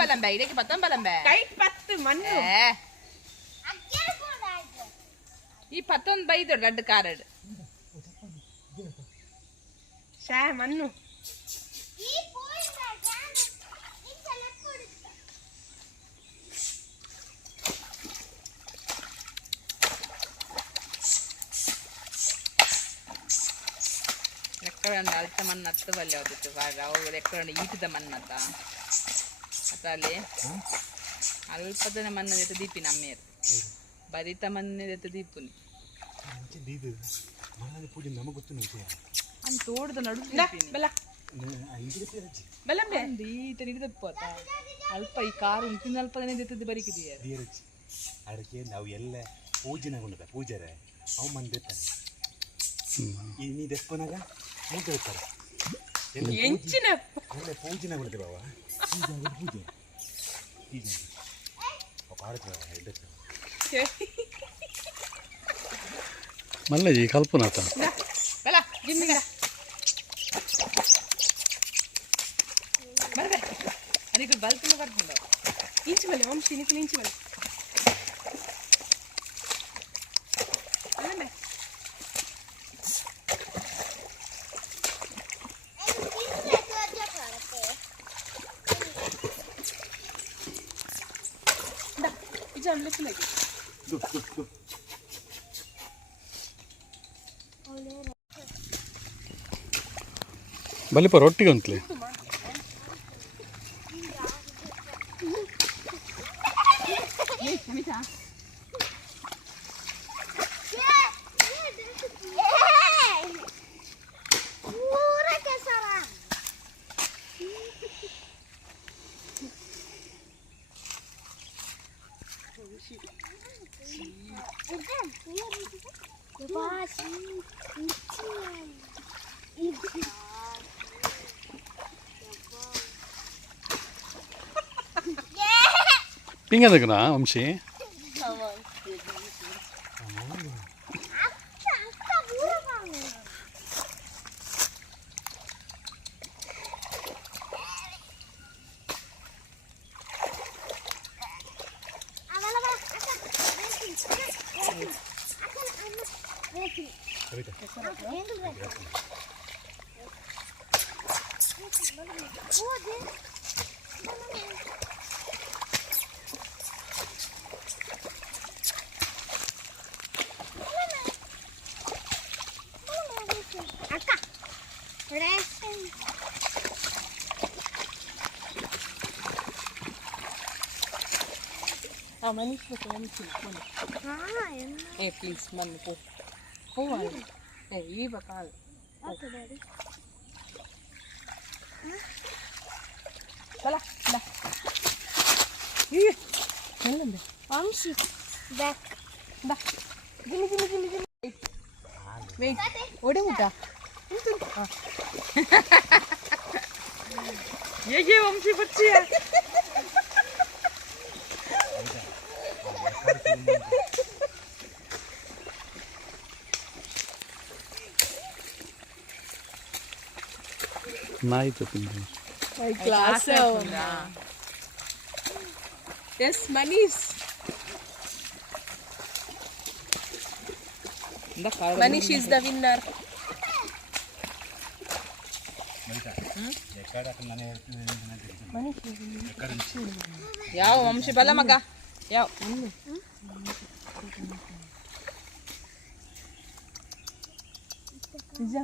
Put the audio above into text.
ಬಲಂಬೆ ಇದಕ್ಕೆ ಪತ್ತಂ ಬಲಂಬೆ ಕೈಟ್ ಪತ್ತು ಮಣ್ಣು ಈ ಪತ್ತೊಂದು ಬೈದು ರೆಡ್ ಕಾರಡ್ ಶಾ ಮಣ್ಣು ಎಕ್ಕಡಂಡ ಅಲ್ತ ಮಣ್ಣು ಹತ್ತು ಬಲ್ಲೆ ಹೋದಿತ್ತು ಅವ್ರು ಎಕ್ಕಡಂಡ ಈಟದ ಮಣ್ಣು ಅತ್ತ ಅದ್ರಲ್ಲಿ ಅಲ್ಪದನ ಮಣ್ಣು ಜೊತೆ ದೀಪಿ ನಮ್ಮೇರು ಬರಿತ ಮಣ್ಣು ಜೊತೆ ದೀಪುನಿ ಅಂತ ತೋಡ್ದು ನಡು ಈಟ ನಿಡಿದಪ್ಪ ಅಲ್ಪ ಈ ಕಾರು ತಿನ್ನ ಅಲ್ಪದನೆ ಜೊತೆ ಬರಿಕಿದೀಯ ಅದಕ್ಕೆ ನಾವು ಎಲ್ಲ ಪೂಜೆನಾಗುಂಡ ಪೂಜಾರೆ ಅವು ಮಂದಿ ಇರ್ತಾರೆ ನೀ ದೆಪ್ಪನಾಗ ಮೂಟ ಇರ್ತಾರೆ ಎಂಚಿನ ಎಲ್ಲ ಪೂಜೆನಾಗುಂಡೆ ಬಾವ ಪೂಜೆ ಪೂಜೆ ಮಲ್ಲಜಿ ಕಲ್ಪನಾಥ ಬಲ ಜಿಮ್ಮಿಗ ಬರ್ಬೆ ಅದಕ್ಕೆ ಬಲ್ಪನ ಬರ್ಕೊಂಡು ಇಂಚು ಬಲೆ ವಂಶಿ ನಿಖಿಲ್ ಇಂಚು ಬಲೆ ಬಲಿಪ ರೊಟ್ಟಿಗೆ ಅಂತಲೇ ಪಿಂಗ ಅದಕ್ಕನಾ Vamshi Manish ko ito please man po. Iba ka. Okay, daddy. Bala. Vamshi, back. Gimme. Wait. Ode uta. Ye Vamshi bachchi hai. ನಾಯಿ ತಿಂದು ಕ್ಲಾಸ್ ಎಸ್ Manish Manish is the winner ಯಾವ ವಂಶಿ ಬಲ ಮಗ ಯಾವ ನಿಜ